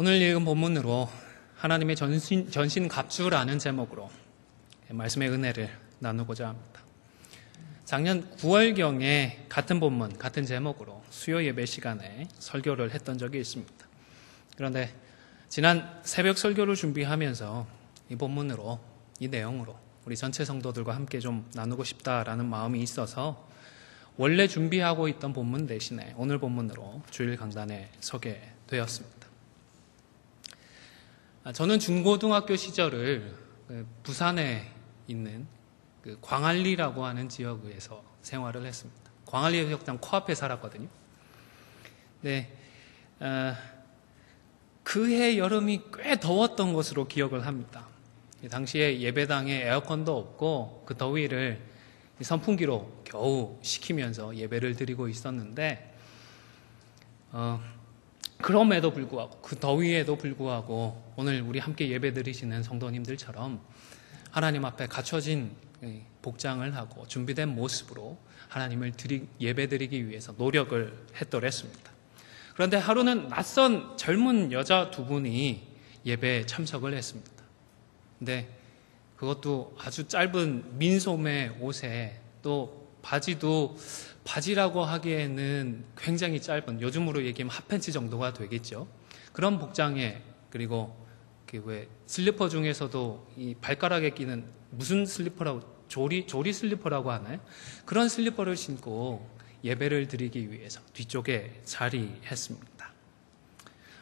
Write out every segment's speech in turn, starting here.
오늘 읽은 본문으로 하나님의 전신갑주라는 제목으로 말씀의 은혜를 나누고자 합니다. 작년 9월경에 같은 본문, 같은 제목으로 수요 예배 시간에 설교를 했던 적이 있습니다. 그런데 지난 새벽 설교를 준비하면서 이 본문으로, 이 내용으로 우리 전체 성도들과 함께 좀 나누고 싶다라는 마음이 있어서 원래 준비하고 있던 본문 대신에 오늘 본문으로 주일 강단에 서게 되었습니다. 저는 중고등학교 시절을 부산에 있는 광안리라고 하는 지역에서 생활을 했습니다. 광안리 해수욕장 코앞에 살았거든요. 네, 그해 여름이 꽤 더웠던 것으로 기억을 합니다. 당시에 예배당에 에어컨도 없고 그 더위를 선풍기로 겨우 식히면서 예배를 드리고 있었는데 그럼에도 불구하고, 그 더위에도 불구하고 오늘 우리 함께 예배 드리시는 성도님들처럼 하나님 앞에 갖춰진 복장을 하고 준비된 모습으로 하나님을 예배 드리기 위해서 노력을 했더랬습니다. 그런데 하루는 낯선 젊은 여자 두 분이 예배에 참석을 했습니다. 근데 그것도 아주 짧은 민소매 옷에 또 바지라고 하기에는 굉장히 짧은, 요즘으로 얘기하면 핫팬츠 정도가 되겠죠. 그런 복장에, 그리고 왜 슬리퍼 중에서도 이 발가락에 끼는 무슨 슬리퍼라고, 조리 슬리퍼라고 하나요? 그런 슬리퍼를 신고 예배를 드리기 위해서 뒤쪽에 자리했습니다.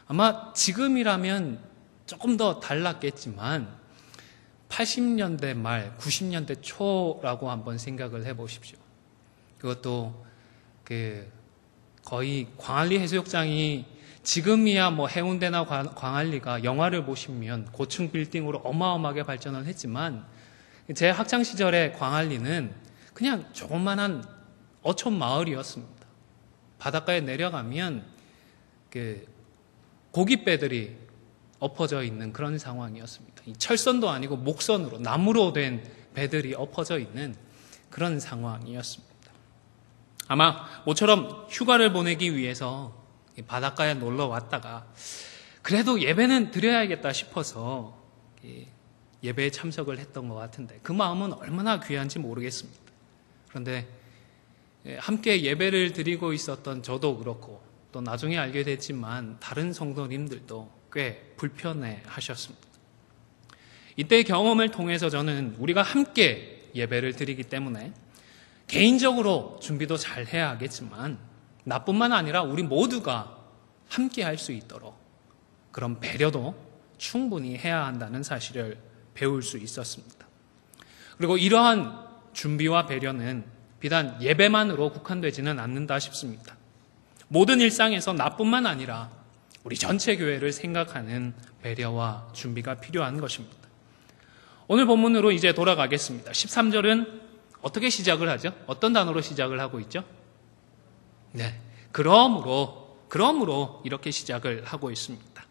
아마 지금이라면 조금 더 달랐겠지만 80년대 말, 90년대 초라고 한번 생각을 해보십시오. 그것도 거의 광안리 해수욕장이 지금이야 뭐 해운대나 광안리가 영화를 보시면 고층 빌딩으로 어마어마하게 발전을 했지만 제 학창 시절에 광안리는 그냥 조그만한 어촌 마을이었습니다. 바닷가에 내려가면 고깃배들이 엎어져 있는 그런 상황이었습니다. 철선도 아니고 목선으로, 나무로 된 배들이 엎어져 있는 그런 상황이었습니다. 아마 모처럼 휴가를 보내기 위해서 바닷가에 놀러 왔다가 그래도 예배는 드려야겠다 싶어서 예배에 참석을 했던 것 같은데 그 마음은 얼마나 귀한지 모르겠습니다. 그런데 함께 예배를 드리고 있었던 저도 그렇고 또 나중에 알게 됐지만 다른 성도님들도 꽤 불편해 하셨습니다. 이때의 경험을 통해서 저는 우리가 함께 예배를 드리기 때문에 개인적으로 준비도 잘 해야 하겠지만 나뿐만 아니라 우리 모두가 함께 할 수 있도록 그런 배려도 충분히 해야 한다는 사실을 배울 수 있었습니다. 그리고 이러한 준비와 배려는 비단 예배만으로 국한되지는 않는다 싶습니다. 모든 일상에서 나뿐만 아니라 우리 전체 교회를 생각하는 배려와 준비가 필요한 것입니다. 오늘 본문으로 이제 돌아가겠습니다. 13절은 어떻게 시작을 하죠? 어떤 단어로 시작을 하고 있죠? 네, 그러므로 이렇게 시작을 하고 있습니다.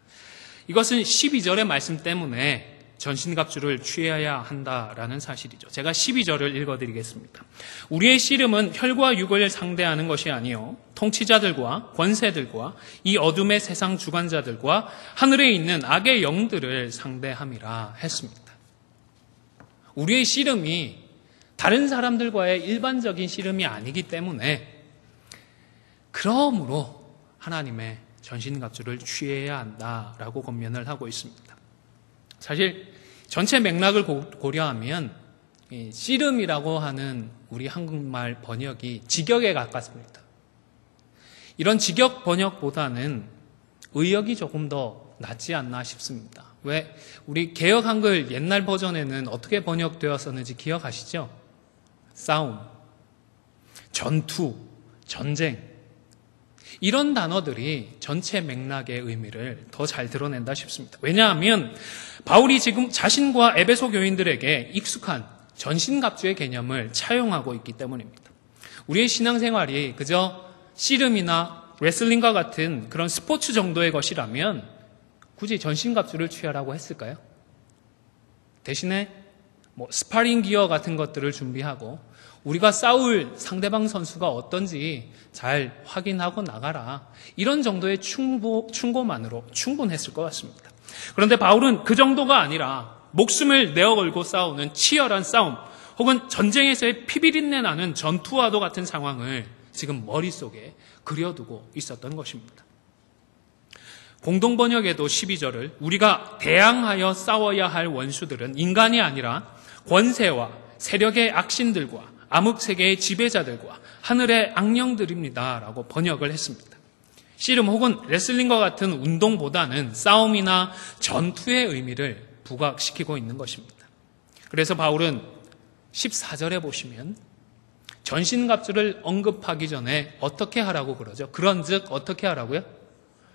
이것은 12절의 말씀 때문에 전신갑주를 취해야 한다라는 사실이죠. 제가 12절을 읽어드리겠습니다. 우리의 씨름은 혈과 육을 상대하는 것이 아니요 통치자들과 권세들과 이 어둠의 세상 주관자들과 하늘에 있는 악의 영들을 상대함이라 했습니다. 우리의 씨름이 다른 사람들과의 일반적인 씨름이 아니기 때문에 그러므로 하나님의 전신갑주를 취해야 한다라고 권면을 하고 있습니다. 사실 전체 맥락을 고려하면 씨름이라고 하는 우리 한국말 번역이 직역에 가깝습니다. 이런 직역 번역보다는 의역이 조금 더 낫지 않나 싶습니다. 왜? 우리 개역 한글 옛날 버전에는 어떻게 번역되었었는지 기억하시죠? 싸움, 전투, 전쟁, 이런 단어들이 전체 맥락의 의미를 더 잘 드러낸다 싶습니다. 왜냐하면 바울이 지금 자신과 에베소 교인들에게 익숙한 전신갑주의 개념을 차용하고 있기 때문입니다. 우리의 신앙생활이 그저 씨름이나 레슬링과 같은 그런 스포츠 정도의 것이라면 굳이 전신갑주를 취하라고 했을까요? 대신에 스파링 기어 같은 것들을 준비하고 우리가 싸울 상대방 선수가 어떤지 잘 확인하고 나가라. 이런 정도의 충고만으로 충분했을 것 같습니다. 그런데 바울은 그 정도가 아니라 목숨을 내어 걸고 싸우는 치열한 싸움, 혹은 전쟁에서의 피비린내 나는 전투와도 같은 상황을 지금 머릿속에 그려두고 있었던 것입니다. 공동번역에도 12절을 우리가 대항하여 싸워야 할 원수들은 인간이 아니라 권세와 세력의 악신들과 암흑세계의 지배자들과 하늘의 악령들입니다 라고 번역을 했습니다. 씨름 혹은 레슬링과 같은 운동보다는 싸움이나 전투의 의미를 부각시키고 있는 것입니다. 그래서 바울은 14절에 보시면 전신갑주를 언급하기 전에 어떻게 하라고 그러죠? 그런즉 어떻게 하라고요?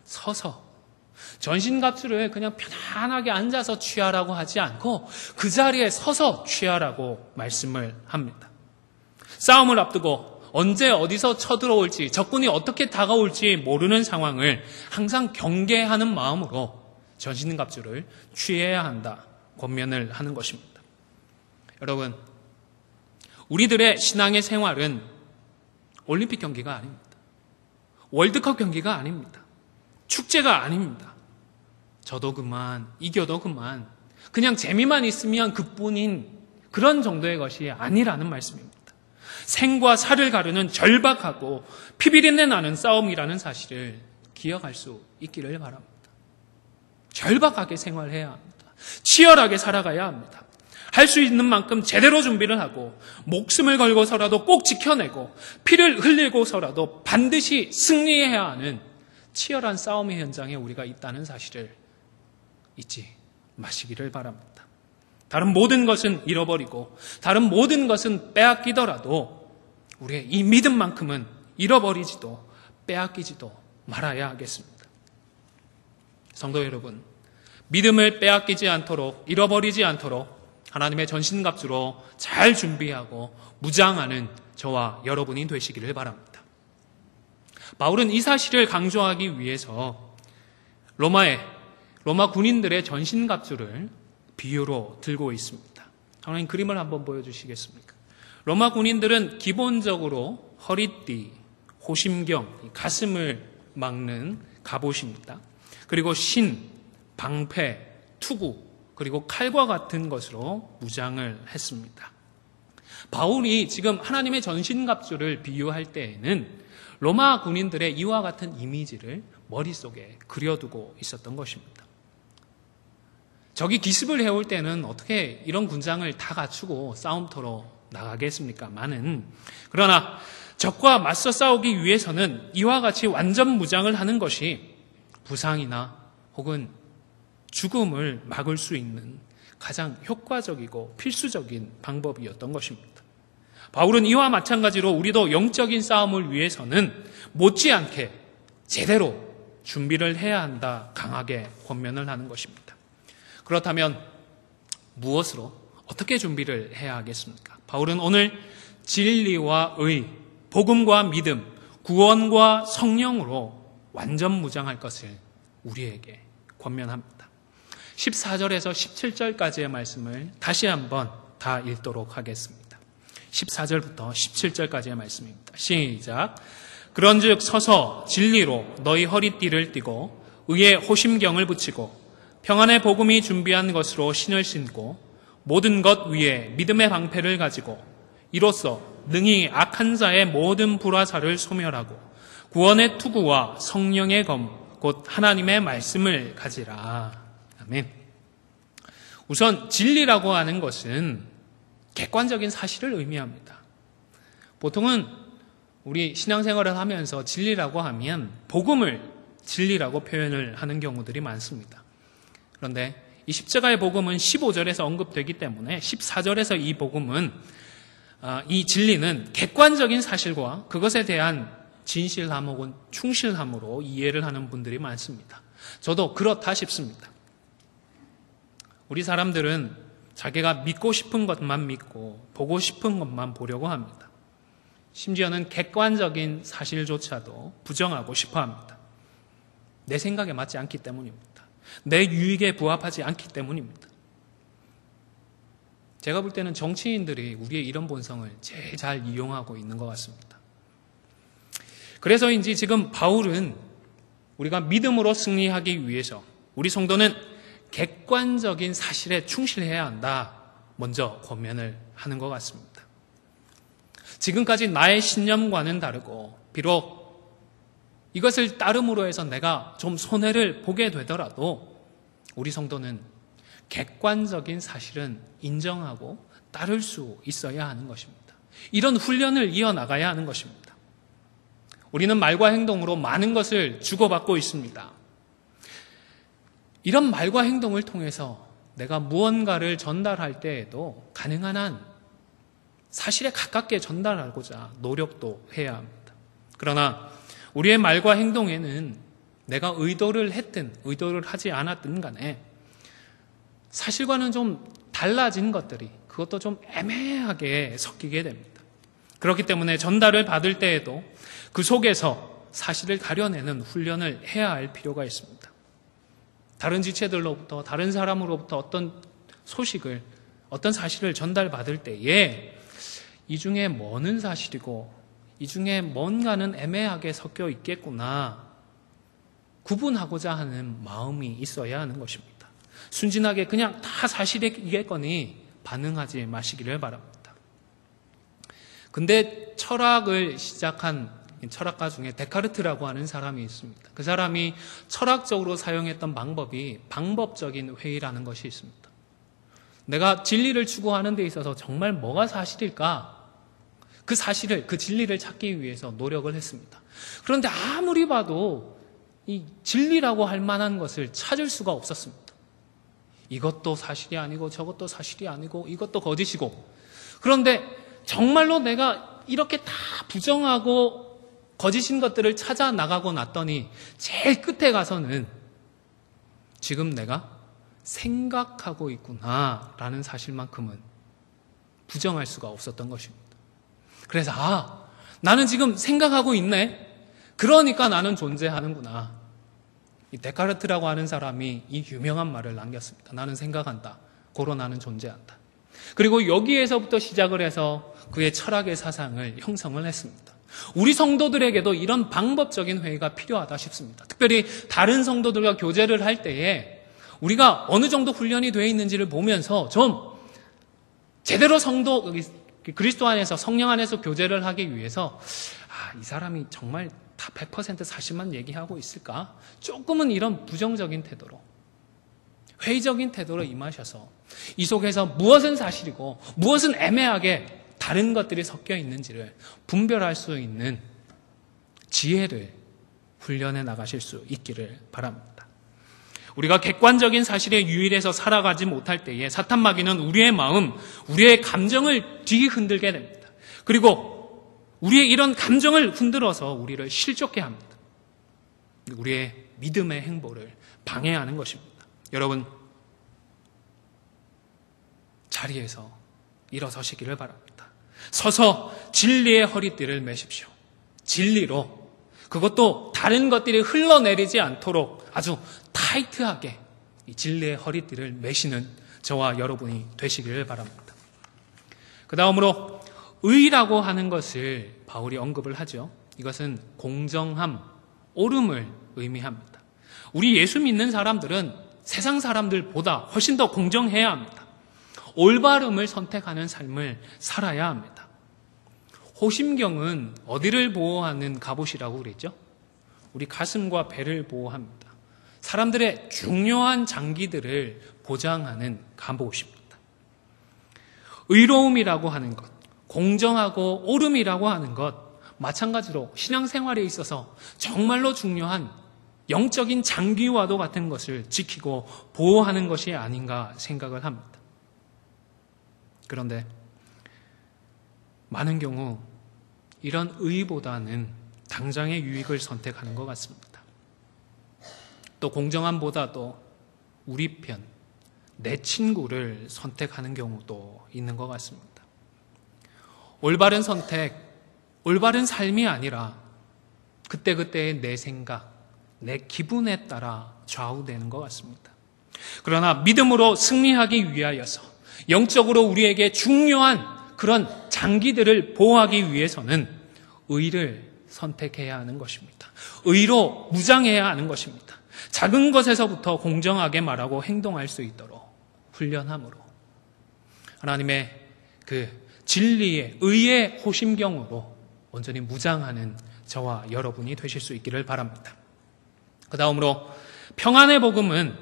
서서. 전신갑주를 그냥 편안하게 앉아서 취하라고 하지 않고 그 자리에 서서 취하라고 말씀을 합니다. 싸움을 앞두고 언제 어디서 쳐들어올지, 적군이 어떻게 다가올지 모르는 상황을 항상 경계하는 마음으로 전신갑주를 취해야 한다 권면을 하는 것입니다. 여러분, 우리들의 신앙의 생활은 올림픽 경기가 아닙니다. 월드컵 경기가 아닙니다. 축제가 아닙니다. 져도 그만, 이겨도 그만, 그냥 재미만 있으면 그뿐인 그런 정도의 것이 아니라는 말씀입니다. 생과 사를 가르는 절박하고 피비린내 나는 싸움이라는 사실을 기억할 수 있기를 바랍니다. 절박하게 생활해야 합니다. 치열하게 살아가야 합니다. 할 수 있는 만큼 제대로 준비를 하고 목숨을 걸고서라도 꼭 지켜내고 피를 흘리고서라도 반드시 승리해야 하는 치열한 싸움의 현장에 우리가 있다는 사실을 잊지 마시기를 바랍니다. 다른 모든 것은 잃어버리고 다른 모든 것은 빼앗기더라도 우리의 이 믿음만큼은 잃어버리지도 빼앗기지도 말아야 하겠습니다. 성도 여러분, 믿음을 빼앗기지 않도록, 잃어버리지 않도록 하나님의 전신갑주로 잘 준비하고 무장하는 저와 여러분이 되시기를 바랍니다. 바울은 이 사실을 강조하기 위해서 로마 군인들의 전신갑주를 비유로 들고 있습니다. 하나님 그림을 한번 보여주시겠습니까? 로마 군인들은 기본적으로 허리띠, 호심경, 가슴을 막는 갑옷입니다. 그리고 신, 방패, 투구, 그리고 칼과 같은 것으로 무장을 했습니다. 바울이 지금 하나님의 전신갑주를 비유할 때에는 로마 군인들의 이와 같은 이미지를 머릿속에 그려두고 있었던 것입니다. 적이 기습을 해올 때는 어떻게 이런 군장을 다 갖추고 싸움터로 나가겠습니까마는, 그러나 적과 맞서 싸우기 위해서는 이와 같이 완전 무장을 하는 것이 부상이나 혹은 죽음을 막을 수 있는 가장 효과적이고 필수적인 방법이었던 것입니다. 바울은 이와 마찬가지로 우리도 영적인 싸움을 위해서는 못지않게 제대로 준비를 해야 한다 강하게 권면을 하는 것입니다. 그렇다면 무엇으로 어떻게 준비를 해야 하겠습니까? 바울은 오늘 진리와 의, 복음과 믿음, 구원과 성령으로 완전 무장할 것을 우리에게 권면합니다. 14절에서 17절까지의 말씀을 다시 한번 다 읽도록 하겠습니다. 14절부터 17절까지의 말씀입니다. 시작. 그런즉 서서 진리로 너희 허리띠를 띠고 의의 호심경을 붙이고 평안의 복음이 준비한 것으로 신을 신고 모든 것 위에 믿음의 방패를 가지고 이로써 능히 악한 자의 모든 불화살을 소멸하고 구원의 투구와 성령의 검 곧 하나님의 말씀을 가지라. 아멘. 우선 진리라고 하는 것은 객관적인 사실을 의미합니다. 보통은 우리 신앙생활을 하면서 진리라고 하면 복음을 진리라고 표현을 하는 경우들이 많습니다. 그런데 이 십자가의 복음은 15절에서 언급되기 때문에 14절에서 이 복음은 이 진리는 객관적인 사실과 그것에 대한 진실함 혹은 충실함으로 이해를 하는 분들이 많습니다. 저도 그렇다 싶습니다. 우리 사람들은 자기가 믿고 싶은 것만 믿고 보고 싶은 것만 보려고 합니다. 심지어는 객관적인 사실조차도 부정하고 싶어 합니다. 내 생각에 맞지 않기 때문입니다. 내 유익에 부합하지 않기 때문입니다. 제가 볼 때는 정치인들이 우리의 이런 본성을 제일 잘 이용하고 있는 것 같습니다. 그래서인지 지금 바울은 우리가 믿음으로 승리하기 위해서 우리 성도는 객관적인 사실에 충실해야 한다. 먼저 권면을 하는 것 같습니다. 지금까지 나의 신념과는 다르고 비록 이것을 따름으로 해서 내가 좀 손해를 보게 되더라도 우리 성도는 객관적인 사실은 인정하고 따를 수 있어야 하는 것입니다. 이런 훈련을 이어나가야 하는 것입니다. 우리는 말과 행동으로 많은 것을 주고받고 있습니다. 이런 말과 행동을 통해서 내가 무언가를 전달할 때에도 가능한 한 사실에 가깝게 전달하고자 노력도 해야 합니다. 그러나 우리의 말과 행동에는 내가 의도를 했든 의도를 하지 않았든 간에 사실과는 좀 달라진 것들이 그것도 좀 애매하게 섞이게 됩니다. 그렇기 때문에 전달을 받을 때에도 그 속에서 사실을 가려내는 훈련을 해야 할 필요가 있습니다. 다른 지체들로부터 다른 사람으로부터 어떤 소식을 어떤 사실을 전달받을 때에 이 중에 뭐는 사실이고 이 중에 뭔가는 애매하게 섞여 있겠구나 구분하고자 하는 마음이 있어야 하는 것입니다. 순진하게 그냥 다 사실이겠거니 반응하지 마시기를 바랍니다. 근데 철학을 시작한 철학가 중에 데카르트라고 하는 사람이 있습니다. 그 사람이 철학적으로 사용했던 방법이 방법적인 회의라는 것이 있습니다. 내가 진리를 추구하는 데 있어서 정말 뭐가 사실일까? 그 사실을, 그 진리를 찾기 위해서 노력을 했습니다. 그런데 아무리 봐도 이 진리라고 할 만한 것을 찾을 수가 없었습니다. 이것도 사실이 아니고 저것도 사실이 아니고 이것도 거짓이고 그런데 정말로 내가 이렇게 다 부정하고 거짓인 것들을 찾아 나가고 났더니 제일 끝에 가서는 지금 내가 생각하고 있구나라는 사실만큼은 부정할 수가 없었던 것입니다. 그래서 나는 지금 생각하고 있네. 그러니까 나는 존재하는구나. 이 데카르트라고 하는 사람이 이 유명한 말을 남겼습니다. 나는 생각한다. 고로 나는 존재한다. 그리고 여기에서부터 시작을 해서 그의 철학의 사상을 형성을 했습니다. 우리 성도들에게도 이런 방법적인 회의가 필요하다 싶습니다. 특별히 다른 성도들과 교제를 할 때에 우리가 어느 정도 훈련이 되어 있는지를 보면서 좀 제대로 성도 그리스도 안에서 성령 안에서 교제를 하기 위해서 이 사람이 정말 다 100% 사실만 얘기하고 있을까? 조금은 이런 부정적인 태도로 회의적인 태도로 임하셔서 이 속에서 무엇은 사실이고 무엇은 애매하게 다른 것들이 섞여 있는지를 분별할 수 있는 지혜를 훈련해 나가실 수 있기를 바랍니다. 우리가 객관적인 사실에 유일해서 살아가지 못할 때에 사탄 마귀는 우리의 마음, 우리의 감정을 뒤흔들게 됩니다. 그리고 우리의 이런 감정을 흔들어서 우리를 실족해 합니다. 우리의 믿음의 행보를 방해하는 것입니다. 여러분, 자리에서 일어서시기를 바랍니다. 서서 진리의 허리띠를 매십시오. 진리로, 그것도 다른 것들이 흘러내리지 않도록 아주 타이트하게 이 진리의 허리띠를 매시는 저와 여러분이 되시기를 바랍니다. 그 다음으로 의라고 하는 것을 바울이 언급을 하죠. 이것은 공정함, 옳음을 의미합니다. 우리 예수 믿는 사람들은 세상 사람들보다 훨씬 더 공정해야 합니다. 올바름을 선택하는 삶을 살아야 합니다. 호심경은 어디를 보호하는 갑옷이라고 그랬죠? 우리 가슴과 배를 보호합니다. 사람들의 중요한 장기들을 보장하는 갑옷입니다. 의로움이라고 하는 것, 공정하고 옳음이라고 하는 것, 마찬가지로 신앙생활에 있어서 정말로 중요한 영적인 장기와도 같은 것을 지키고 보호하는 것이 아닌가 생각을 합니다. 그런데 많은 경우 이런 의보다는 당장의 유익을 선택하는 것 같습니다. 또 공정함보다도 우리 편, 내 친구를 선택하는 경우도 있는 것 같습니다. 올바른 선택, 올바른 삶이 아니라 그때그때의 내 생각, 내 기분에 따라 좌우되는 것 같습니다. 그러나 믿음으로 승리하기 위하여서 영적으로 우리에게 중요한 그런 장기들을 보호하기 위해서는 의를 선택해야 하는 것입니다. 의로 무장해야 하는 것입니다. 작은 것에서부터 공정하게 말하고 행동할 수 있도록 훈련함으로 하나님의 그 진리의 의의 호심경으로 온전히 무장하는 저와 여러분이 되실 수 있기를 바랍니다. 그 다음으로 평안의 복음은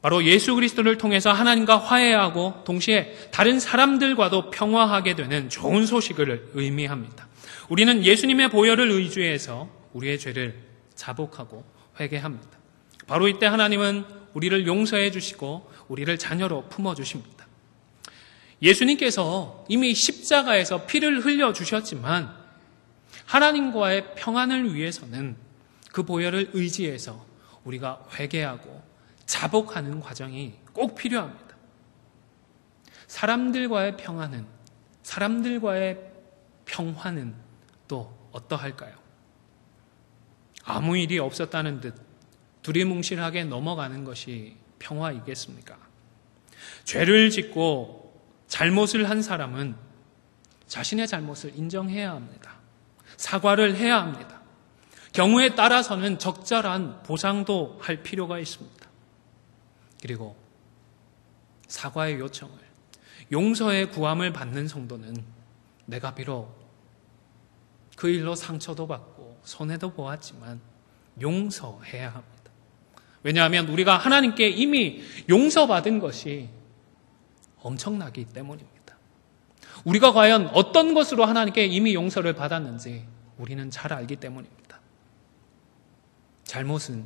바로 예수 그리스도를 통해서 하나님과 화해하고 동시에 다른 사람들과도 평화하게 되는 좋은 소식을 의미합니다. 우리는 예수님의 보혈을 의지해서 우리의 죄를 자복하고 회개합니다. 바로 이때 하나님은 우리를 용서해 주시고 우리를 자녀로 품어주십니다. 예수님께서 이미 십자가에서 피를 흘려주셨지만 하나님과의 평안을 위해서는 그 보혈을 의지해서 우리가 회개하고 자복하는 과정이 꼭 필요합니다. 사람들과의 평안은, 사람들과의 평화는 또 어떠할까요? 아무 일이 없었다는 듯 두리뭉실하게 넘어가는 것이 평화이겠습니까? 죄를 짓고 잘못을 한 사람은 자신의 잘못을 인정해야 합니다. 사과를 해야 합니다. 경우에 따라서는 적절한 보상도 할 필요가 있습니다. 그리고 사과의 요청을, 용서의 구함을 받는 성도는 내가 비록 그 일로 상처도 받고 손해도 보았지만 용서해야 합니다. 왜냐하면 우리가 하나님께 이미 용서받은 것이 엄청나기 때문입니다. 우리가 과연 어떤 것으로 하나님께 이미 용서를 받았는지 우리는 잘 알기 때문입니다. 잘못은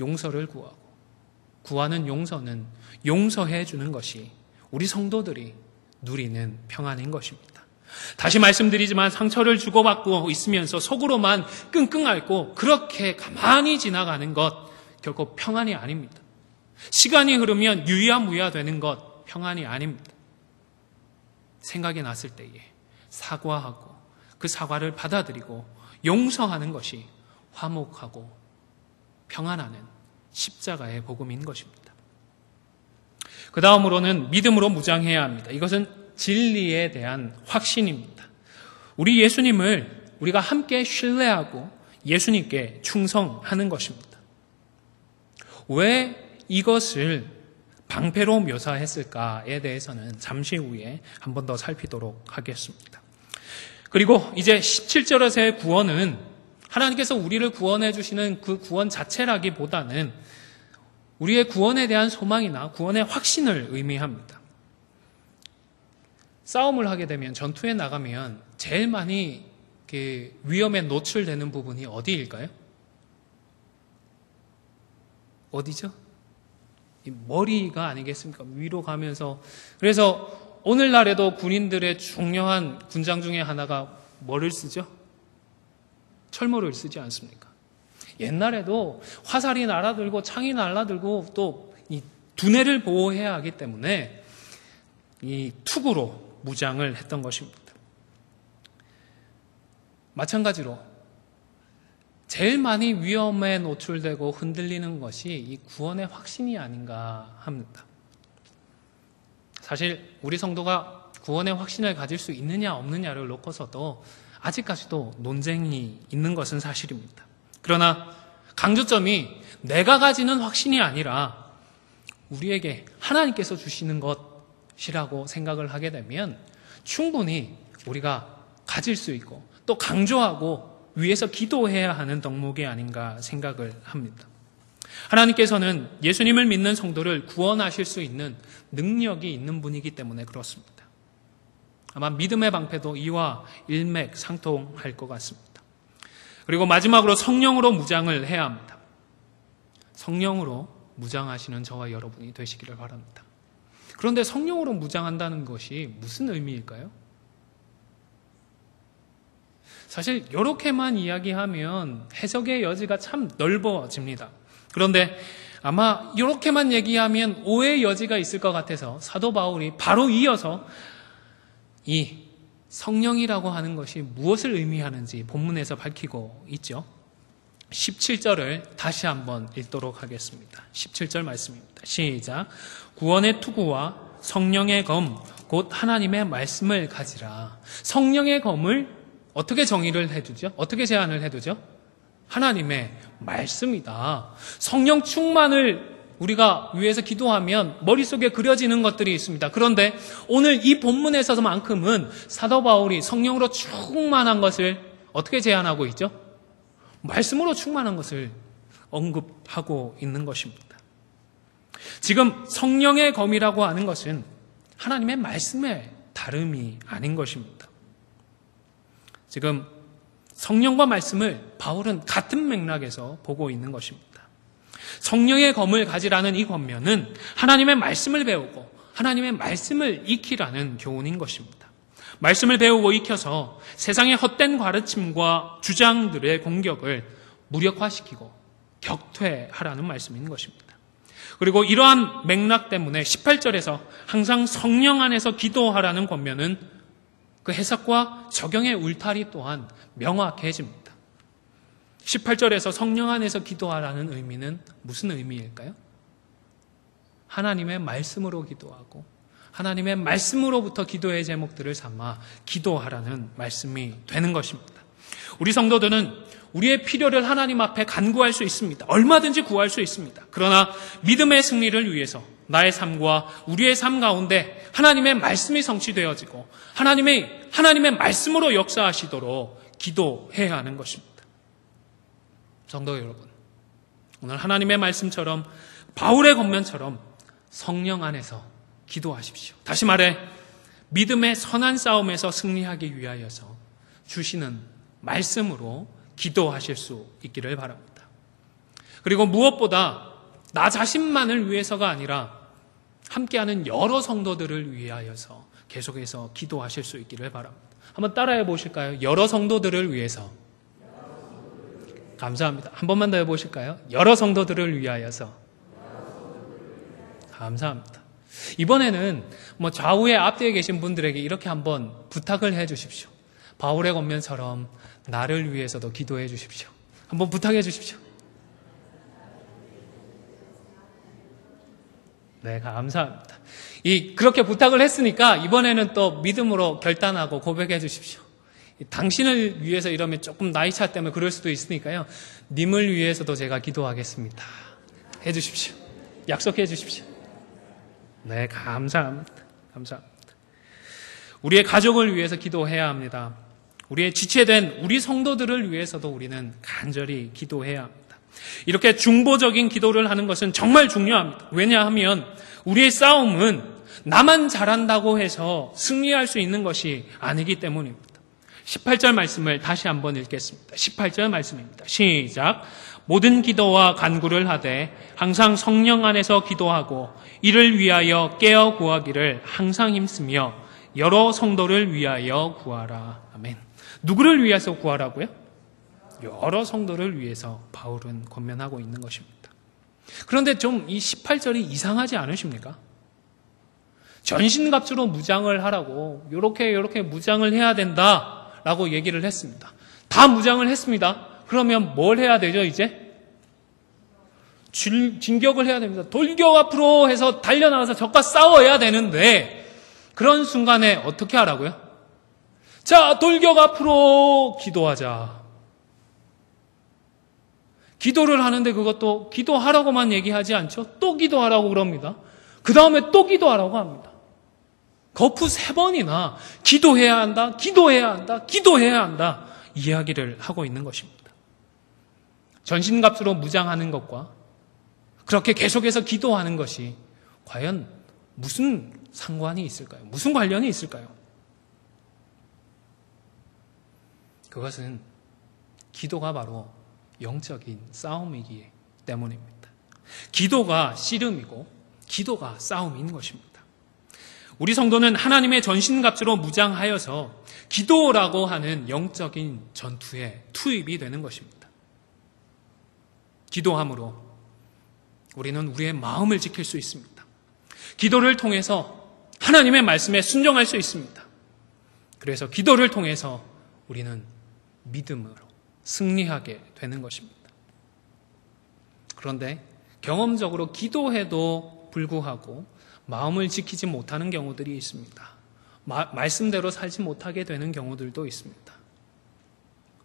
용서를 구하고 구하는 용서는 용서해 주는 것이 우리 성도들이 누리는 평안인 것입니다. 다시 말씀드리지만 상처를 주고받고 있으면서 속으로만 끙끙 앓고 그렇게 가만히 지나가는 것 결코 평안이 아닙니다. 시간이 흐르면 유야무야 되는 것 평안이 아닙니다. 생각이 났을 때에 사과하고 그 사과를 받아들이고 용서하는 것이 화목하고 평안하는 십자가의 복음인 것입니다. 그 다음으로는 믿음으로 무장해야 합니다. 이것은 진리에 대한 확신입니다. 우리 예수님을 우리가 함께 신뢰하고 예수님께 충성하는 것입니다. 왜 이것을 방패로 묘사했을까에 대해서는 잠시 후에 한 번 더 살피도록 하겠습니다. 그리고 이제 17절에서의 구원은 하나님께서 우리를 구원해 주시는 그 구원 자체라기보다는 우리의 구원에 대한 소망이나 구원의 확신을 의미합니다. 싸움을 하게 되면, 전투에 나가면 제일 많이 위험에 노출되는 부분이 어디일까요? 어디죠? 머리가 아니겠습니까? 위로 가면서. 그래서 오늘날에도 군인들의 중요한 군장 중에 하나가 뭐를 쓰죠? 철모를 쓰지 않습니까? 옛날에도 화살이 날아들고 창이 날아들고 또 이 두뇌를 보호해야 하기 때문에 이 투구로 무장을 했던 것입니다. 마찬가지로 제일 많이 위험에 노출되고 흔들리는 것이 이 구원의 확신이 아닌가 합니다. 사실 우리 성도가 구원의 확신을 가질 수 있느냐 없느냐를 놓고서도 아직까지도 논쟁이 있는 것은 사실입니다. 그러나 강조점이 내가 가지는 확신이 아니라 우리에게 하나님께서 주시는 것이라고 생각을 하게 되면 충분히 우리가 가질 수 있고 또 강조하고 위에서 기도해야 하는 덕목이 아닌가 생각을 합니다. 하나님께서는 예수님을 믿는 성도를 구원하실 수 있는 능력이 있는 분이기 때문에 그렇습니다. 아마 믿음의 방패도 이와 일맥상통할 것 같습니다. 그리고 마지막으로 성령으로 무장을 해야 합니다. 성령으로 무장하시는 저와 여러분이 되시기를 바랍니다. 그런데 성령으로 무장한다는 것이 무슨 의미일까요? 사실 이렇게만 이야기하면 해석의 여지가 참 넓어집니다. 그런데 아마 이렇게만 얘기하면 오해의 여지가 있을 것 같아서 사도 바울이 바로 이어서 이 성령이라고 하는 것이 무엇을 의미하는지 본문에서 밝히고 있죠. 17절을 다시 한번 읽도록 하겠습니다. 17절 말씀입니다. 시작. 구원의 투구와 성령의 검, 곧 하나님의 말씀을 가지라. 성령의 검을 어떻게 정의를 해두죠? 어떻게 제안을 해두죠? 하나님의 말씀이다. 성령 충만을 우리가 위해서 기도하면 머릿속에 그려지는 것들이 있습니다. 그런데 오늘 이 본문에서만큼은 사도 바울이 성령으로 충만한 것을 어떻게 제안하고 있죠? 말씀으로 충만한 것을 언급하고 있는 것입니다. 지금 성령의 검이라고 하는 것은 하나님의 말씀의 다름이 아닌 것입니다. 지금 성령과 말씀을 바울은 같은 맥락에서 보고 있는 것입니다. 성령의 검을 가지라는 이 권면은 하나님의 말씀을 배우고 하나님의 말씀을 익히라는 교훈인 것입니다. 말씀을 배우고 익혀서 세상의 헛된 가르침과 주장들의 공격을 무력화시키고 격퇴하라는 말씀인 것입니다. 그리고 이러한 맥락 때문에 18절에서 항상 성령 안에서 기도하라는 권면은 그 해석과 적용의 울타리 또한 명확해집니다. 18절에서 성령 안에서 기도하라는 의미는 무슨 의미일까요? 하나님의 말씀으로 기도하고 하나님의 말씀으로부터 기도의 제목들을 삼아 기도하라는 말씀이 되는 것입니다. 우리 성도들은 우리의 필요를 하나님 앞에 간구할 수 있습니다. 얼마든지 구할 수 있습니다. 그러나 믿음의 승리를 위해서 나의 삶과 우리의 삶 가운데 하나님의 말씀이 성취되어지고 하나님의 말씀으로 역사하시도록 기도해야 하는 것입니다. 성도 여러분, 오늘 하나님의 말씀처럼 바울의 권면처럼 성령 안에서 기도하십시오. 다시 말해 믿음의 선한 싸움에서 승리하기 위하여서 주시는 말씀으로 기도하실 수 있기를 바랍니다. 그리고 무엇보다 나 자신만을 위해서가 아니라 함께하는 여러 성도들을 위하여서 계속해서 기도하실 수 있기를 바랍니다. 한번 따라해 보실까요? 여러 성도들을 위해서. 감사합니다. 한 번만 더 해보실까요? 여러 성도들을 위하여서. 감사합니다. 이번에는 좌우에 앞뒤에 계신 분들에게 이렇게 한번 부탁을 해 주십시오. 바울의 권면처럼 나를 위해서도 기도해 주십시오. 한번 부탁해 주십시오. 네, 감사합니다. 그렇게 부탁을 했으니까 이번에는 또 믿음으로 결단하고 고백해 주십시오. 당신을 위해서 이러면 조금 나이 차 때문에 그럴 수도 있으니까요. 님을 위해서도 제가 기도하겠습니다. 해 주십시오. 약속해 주십시오. 네, 감사합니다. 감사합니다. 우리의 가족을 위해서 기도해야 합니다. 우리의 지체된 우리 성도들을 위해서도 우리는 간절히 기도해야 합니다. 이렇게 중보적인 기도를 하는 것은 정말 중요합니다. 왜냐하면 우리의 싸움은 나만 잘한다고 해서 승리할 수 있는 것이 아니기 때문입니다. 18절 말씀을 다시 한번 읽겠습니다. 18절 말씀입니다. 시작. 모든 기도와 간구를 하되 항상 성령 안에서 기도하고 이를 위하여 깨어 구하기를 항상 힘쓰며 여러 성도를 위하여 구하라. 아멘. 누구를 위해서 구하라고요? 여러 성도를 위해서 바울은 권면하고 있는 것입니다. 그런데 좀 이 18절이 이상하지 않으십니까? 전신갑주로 무장을 하라고 요렇게 무장을 해야 된다라고 얘기를 했습니다. 다 무장을 했습니다. 그러면 뭘 해야 되죠, 이제? 진격을 해야 됩니다. 돌격 앞으로 해서 달려나가서 적과 싸워야 되는데 그런 순간에 어떻게 하라고요? 자, 돌격 앞으로 기도하자. 기도를 하는데 그것도 기도하라고만 얘기하지 않죠. 또 기도하라고 그럽니다. 그 다음에 또 기도하라고 합니다. 거푸 3번이나 기도해야 한다, 기도해야 한다, 기도해야 한다 이야기를 하고 있는 것입니다. 전신갑주로 무장하는 것과 그렇게 계속해서 기도하는 것이 과연 무슨 상관이 있을까요? 무슨 관련이 있을까요? 그것은 기도가 바로 영적인 싸움이기 때문입니다. 기도가 씨름이고 기도가 싸움인 것입니다. 우리 성도는 하나님의 전신갑주로 무장하여서 기도라고 하는 영적인 전투에 투입이 되는 것입니다. 기도함으로 우리는 우리의 마음을 지킬 수 있습니다. 기도를 통해서 하나님의 말씀에 순종할 수 있습니다. 그래서 기도를 통해서 우리는 믿음으로 승리하게 되는 것입니다. 그런데 경험적으로 기도해도 불구하고 마음을 지키지 못하는 경우들이 있습니다. 말씀대로 살지 못하게 되는 경우들도 있습니다.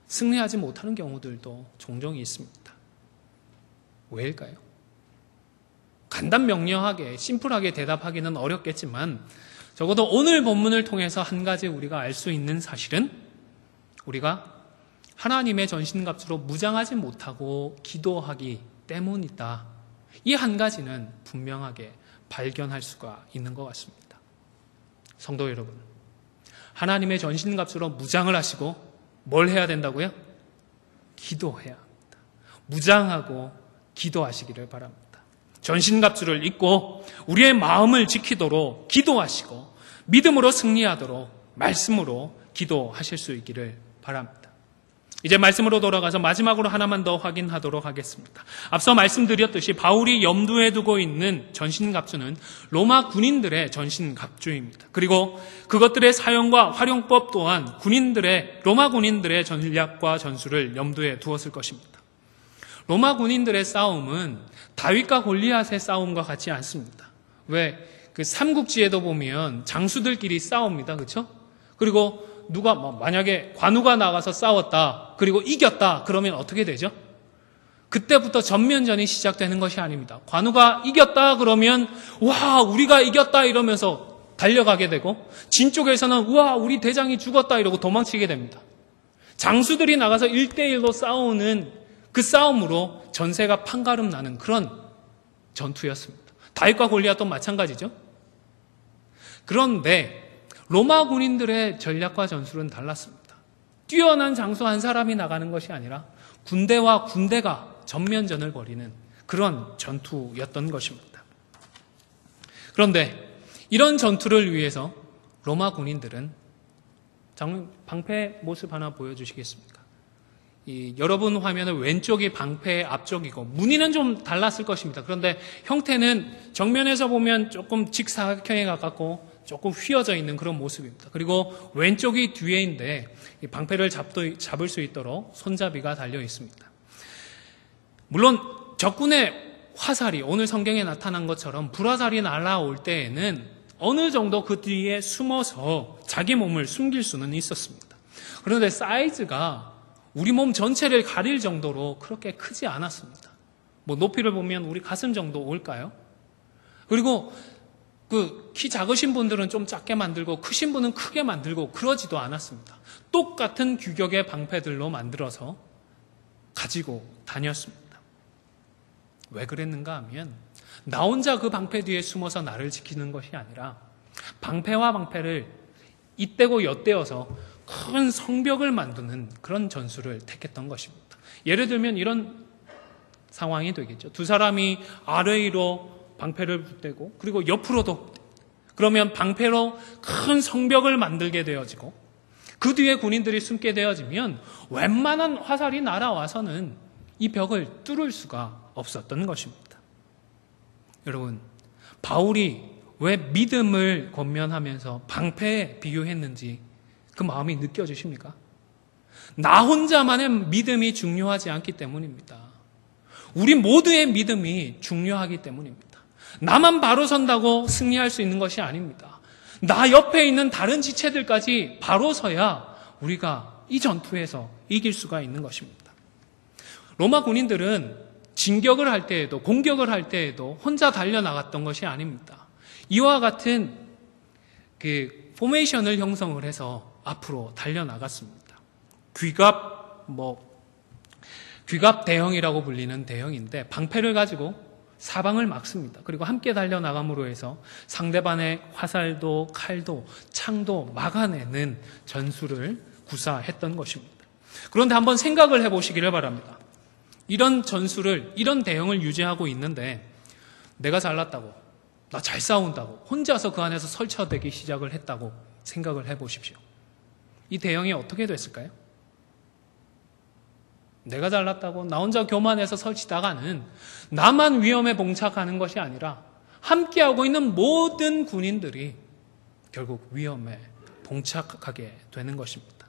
승리하지 못하는 경우들도 종종 있습니다. 왜일까요? 간단명료하게 심플하게 대답하기는 어렵겠지만 적어도 오늘 본문을 통해서 한 가지 우리가 알 수 있는 사실은 우리가 하나님의 전신갑주로 무장하지 못하고 기도하기 때문이다. 이 한 가지는 분명하게 발견할 수가 있는 것 같습니다. 성도 여러분, 하나님의 전신갑주로 무장을 하시고 뭘 해야 된다고요? 기도해야 합니다. 무장하고 기도하시기를 바랍니다. 전신갑주를 입고 우리의 마음을 지키도록 기도하시고 믿음으로 승리하도록 말씀으로 기도하실 수 있기를 바랍니다. 이제 말씀으로 돌아가서 마지막으로 하나만 더 확인하도록 하겠습니다. 앞서 말씀드렸듯이 바울이 염두에 두고 있는 전신갑주는 로마 군인들의 전신갑주입니다. 그리고 그것들의 사용과 활용법 또한 로마 군인들의 전략과 전술을 염두에 두었을 것입니다. 로마 군인들의 싸움은 다윗과 골리앗의 싸움과 같지 않습니다. 왜? 그 삼국지에도 보면 장수들끼리 싸웁니다. 그렇죠? 그리고 누가 만약에 관우가 나가서 싸웠다. 그리고 이겼다. 그러면 어떻게 되죠? 그때부터 전면전이 시작되는 것이 아닙니다. 관우가 이겼다 그러면 와 우리가 이겼다 이러면서 달려가게 되고 진 쪽에서는 우와 우리 대장이 죽었다 이러고 도망치게 됩니다. 장수들이 나가서 1대1로 싸우는 그 싸움으로 전세가 판가름 나는 그런 전투였습니다. 다윗과 골리앗도 마찬가지죠. 그런데 로마 군인들의 전략과 전술은 달랐습니다. 뛰어난 장수 한 사람이 나가는 것이 아니라 군대와 군대가 전면전을 벌이는 그런 전투였던 것입니다. 그런데 이런 전투를 위해서 로마 군인들은 방패 모습 하나 보여주시겠습니까? 여러분 화면은 왼쪽이 방패의 앞쪽이고 무늬는 좀 달랐을 것입니다. 그런데 형태는 정면에서 보면 조금 직사각형에 가깝고 조금 휘어져 있는 그런 모습입니다. 그리고 왼쪽이 뒤에인데 방패를 잡을 수 있도록 손잡이가 달려 있습니다. 물론 적군의 화살이 오늘 성경에 나타난 것처럼 불화살이 날아올 때에는 어느 정도 그 뒤에 숨어서 자기 몸을 숨길 수는 있었습니다. 그런데 사이즈가 우리 몸 전체를 가릴 정도로 그렇게 크지 않았습니다. 높이를 보면 우리 가슴 정도 올까요? 그리고 키 작으신 분들은 좀 작게 만들고 크신 분은 크게 만들고 그러지도 않았습니다. 똑같은 규격의 방패들로 만들어서 가지고 다녔습니다. 왜 그랬는가 하면 나 혼자 그 방패 뒤에 숨어서 나를 지키는 것이 아니라 방패와 방패를 이때고 엿대어서 큰 성벽을 만드는 그런 전술을 택했던 것입니다. 예를 들면 이런 상황이 되겠죠. 두 사람이 아래위로 방패를 붙대고 그리고 옆으로도 그러면 방패로 큰 성벽을 만들게 되어지고 그 뒤에 군인들이 숨게 되어지면 웬만한 화살이 날아와서는 이 벽을 뚫을 수가 없었던 것입니다. 여러분, 바울이 왜 믿음을 권면하면서 방패에 비유했는지 그 마음이 느껴지십니까? 나 혼자만의 믿음이 중요하지 않기 때문입니다. 우리 모두의 믿음이 중요하기 때문입니다. 나만 바로 선다고 승리할 수 있는 것이 아닙니다. 나 옆에 있는 다른 지체들까지 바로 서야 우리가 이 전투에서 이길 수가 있는 것입니다. 로마 군인들은 진격을 할 때에도 공격을 할 때에도 혼자 달려나갔던 것이 아닙니다. 이와 같은 포메이션을 형성을 해서 앞으로 달려나갔습니다. 귀갑 대형이라고 불리는 대형인데 방패를 가지고 사방을 막습니다. 그리고 함께 달려나감으로 해서 상대방의 화살도 칼도 창도 막아내는 전술을 구사했던 것입니다. 그런데 한번 생각을 해보시기를 바랍니다. 이런 전술을, 이런 대형을 유지하고 있는데 내가 잘났다고, 나 잘 싸운다고 혼자서 그 안에서 설쳐대기 시작을 했다고 생각을 해보십시오. 이 대형이 어떻게 됐을까요? 내가 잘났다고 나 혼자 교만해서 설치다가는 나만 위험에 봉착하는 것이 아니라 함께하고 있는 모든 군인들이 결국 위험에 봉착하게 되는 것입니다.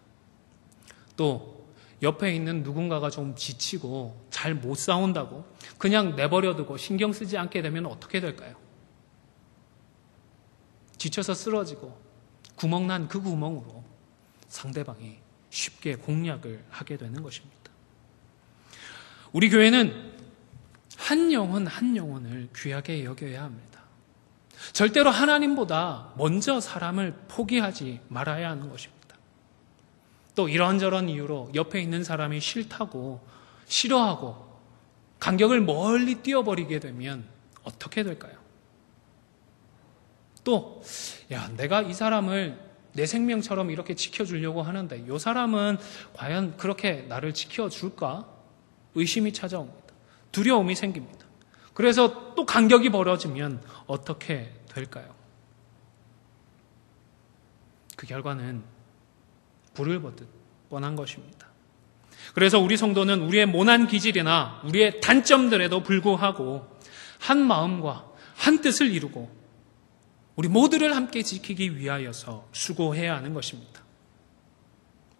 또 옆에 있는 누군가가 좀 지치고 잘 못 싸운다고 그냥 내버려두고 신경 쓰지 않게 되면 어떻게 될까요? 지쳐서 쓰러지고 구멍난 그 구멍으로 상대방이 쉽게 공략을 하게 되는 것입니다. 우리 교회는 한 영혼 한 영혼을 귀하게 여겨야 합니다. 절대로 하나님보다 먼저 사람을 포기하지 말아야 하는 것입니다. 또 이런저런 이유로 옆에 있는 사람이 싫다고 싫어하고 간격을 멀리 뛰어버리게 되면 어떻게 될까요? 또 내가 이 사람을 내 생명처럼 이렇게 지켜주려고 하는데 이 사람은 과연 그렇게 나를 지켜줄까? 의심이 찾아옵니다. 두려움이 생깁니다. 그래서 또 간격이 벌어지면 어떻게 될까요? 그 결과는 불을 보듯 뻔한 것입니다. 그래서 우리 성도는 우리의 모난 기질이나 우리의 단점들에도 불구하고 한 마음과 한 뜻을 이루고 우리 모두를 함께 지키기 위하여서 수고해야 하는 것입니다.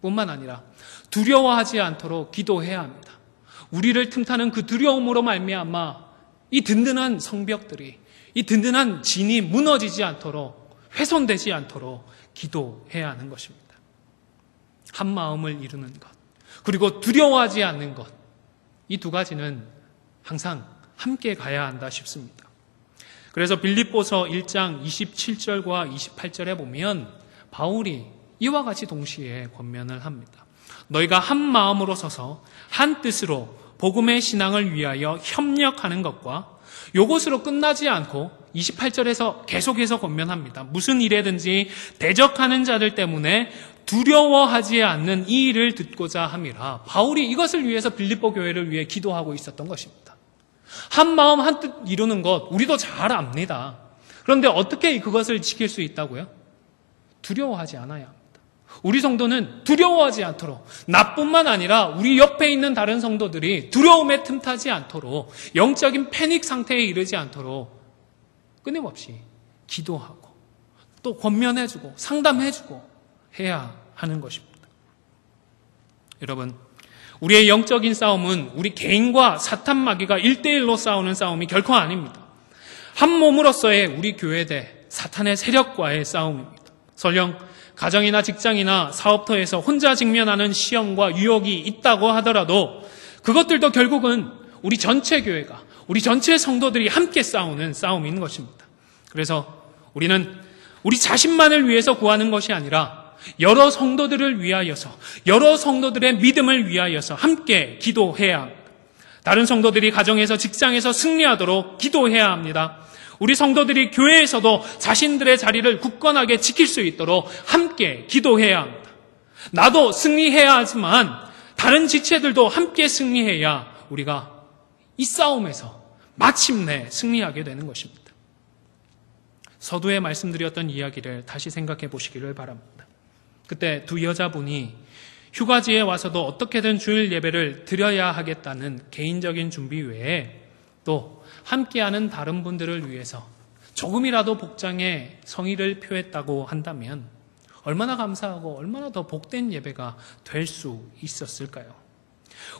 뿐만 아니라 두려워하지 않도록 기도해야 합니다. 우리를 틈타는 그 두려움으로 말미암아 이 든든한 성벽들이, 이 든든한 진이 무너지지 않도록, 훼손되지 않도록 기도해야 하는 것입니다. 한 마음을 이루는 것, 그리고 두려워하지 않는 것, 이 두 가지는 항상 함께 가야 한다 싶습니다. 그래서 빌립보서 1장 27절과 28절에 보면 바울이 이와 같이 동시에 권면을 합니다. 너희가 한 마음으로 서서 한 뜻으로 복음의 신앙을 위하여 협력하는 것과 이것으로 끝나지 않고 28절에서 계속해서 권면합니다. 무슨 일에든지 대적하는 자들 때문에 두려워하지 않는 이 일을 듣고자 함이라. 바울이 이것을 위해서 빌립보 교회를 위해 기도하고 있었던 것입니다. 한 마음 한 뜻 이루는 것 우리도 잘 압니다. 그런데 어떻게 그것을 지킬 수 있다고요? 두려워하지 않아야 합니다. 우리 성도는 두려워하지 않도록, 나뿐만 아니라 우리 옆에 있는 다른 성도들이 두려움에 틈타지 않도록, 영적인 패닉 상태에 이르지 않도록 끊임없이 기도하고 또 권면해주고 상담해주고 해야 하는 것입니다. 여러분, 우리의 영적인 싸움은 우리 개인과 사탄 마귀가 1대1로 싸우는 싸움이 결코 아닙니다. 한 몸으로서의 우리 교회 대 사탄의 세력과의 싸움입니다. 설령 가정이나 직장이나 사업터에서 혼자 직면하는 시험과 유혹이 있다고 하더라도 그것들도 결국은 우리 전체 교회가, 우리 전체 성도들이 함께 싸우는 싸움인 것입니다. 그래서 우리는 우리 자신만을 위해서 구하는 것이 아니라 여러 성도들을 위하여서, 여러 성도들의 믿음을 위하여서 함께 기도해야 합니다. 다른 성도들이 가정에서, 직장에서 승리하도록 기도해야 합니다. 우리 성도들이 교회에서도 자신들의 자리를 굳건하게 지킬 수 있도록 함께 기도해야 합니다. 나도 승리해야 하지만 다른 지체들도 함께 승리해야 우리가 이 싸움에서 마침내 승리하게 되는 것입니다. 서두에 말씀드렸던 이야기를 다시 생각해 보시기를 바랍니다. 그때 두 여자분이 휴가지에 와서도 어떻게든 주일 예배를 드려야 하겠다는 개인적인 준비 외에 또 함께하는 다른 분들을 위해서 조금이라도 복장에 성의를 표했다고 한다면 얼마나 감사하고 얼마나 더 복된 예배가 될 수 있었을까요?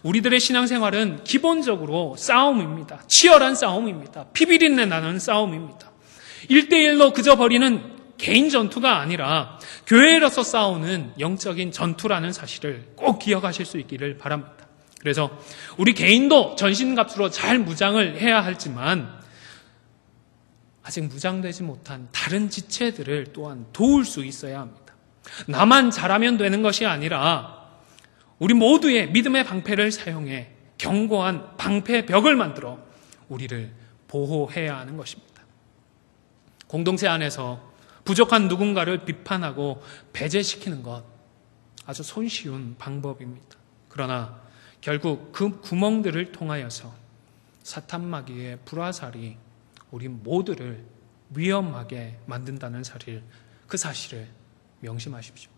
우리들의 신앙생활은 기본적으로 싸움입니다. 치열한 싸움입니다. 피비린내 나는 싸움입니다. 1대1로 그저 벌이는 개인 전투가 아니라 교회로서 싸우는 영적인 전투라는 사실을 꼭 기억하실 수 있기를 바랍니다. 그래서 우리 개인도 전신갑주로 잘 무장을 해야 하지만 아직 무장되지 못한 다른 지체들을 또한 도울 수 있어야 합니다. 나만 잘하면 되는 것이 아니라 우리 모두의 믿음의 방패를 사용해 견고한 방패벽을 만들어 우리를 보호해야 하는 것입니다. 공동체 안에서 부족한 누군가를 비판하고 배제시키는 것 아주 손쉬운 방법입니다. 그러나 결국 그 구멍들을 통하여서 사탄 마귀의 불화살이 우리 모두를 위험하게 만든다는 그 사실을 명심하십시오.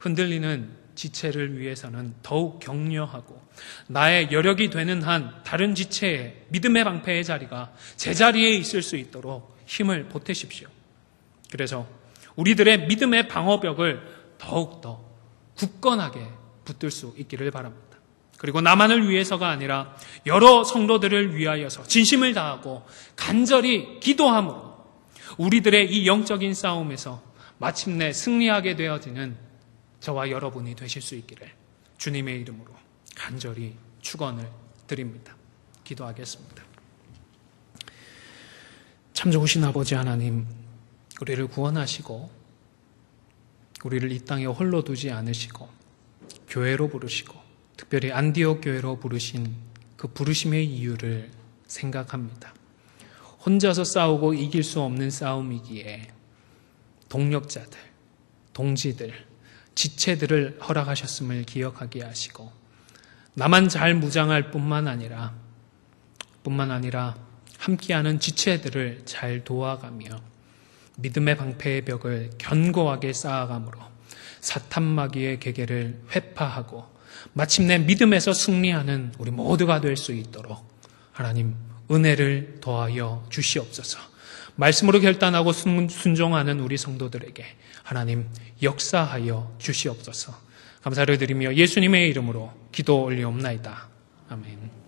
흔들리는 지체를 위해서는 더욱 격려하고 나의 여력이 되는 한 다른 지체의 믿음의 방패의 자리가 제자리에 있을 수 있도록 힘을 보태십시오. 그래서 우리들의 믿음의 방어벽을 더욱더 굳건하게 붙들 수 있기를 바랍니다. 그리고 나만을 위해서가 아니라 여러 성도들을 위하여서 진심을 다하고 간절히 기도함으로 우리들의 이 영적인 싸움에서 마침내 승리하게 되어지는 저와 여러분이 되실 수 있기를 주님의 이름으로 간절히 축원을 드립니다. 기도하겠습니다. 참 좋으신 아버지 하나님, 우리를 구원하시고 우리를 이 땅에 홀로 두지 않으시고 교회로 부르시고 특별히 안디옥 교회로 부르신 그 부르심의 이유를 생각합니다. 혼자서 싸우고 이길 수 없는 싸움이기에 동력자들, 동지들, 지체들을 허락하셨음을 기억하게 하시고 나만 잘 무장할 뿐만 아니라 함께하는 지체들을 잘 도와가며 믿음의 방패의 벽을 견고하게 쌓아감으로 사탄 마귀의 계계를 회파하고 마침내 믿음에서 승리하는 우리 모두가 될 수 있도록 하나님 은혜를 더하여 주시옵소서. 말씀으로 결단하고 순종하는 우리 성도들에게 하나님 역사하여 주시옵소서. 감사를 드리며 예수님의 이름으로 기도 올리옵나이다. 아멘.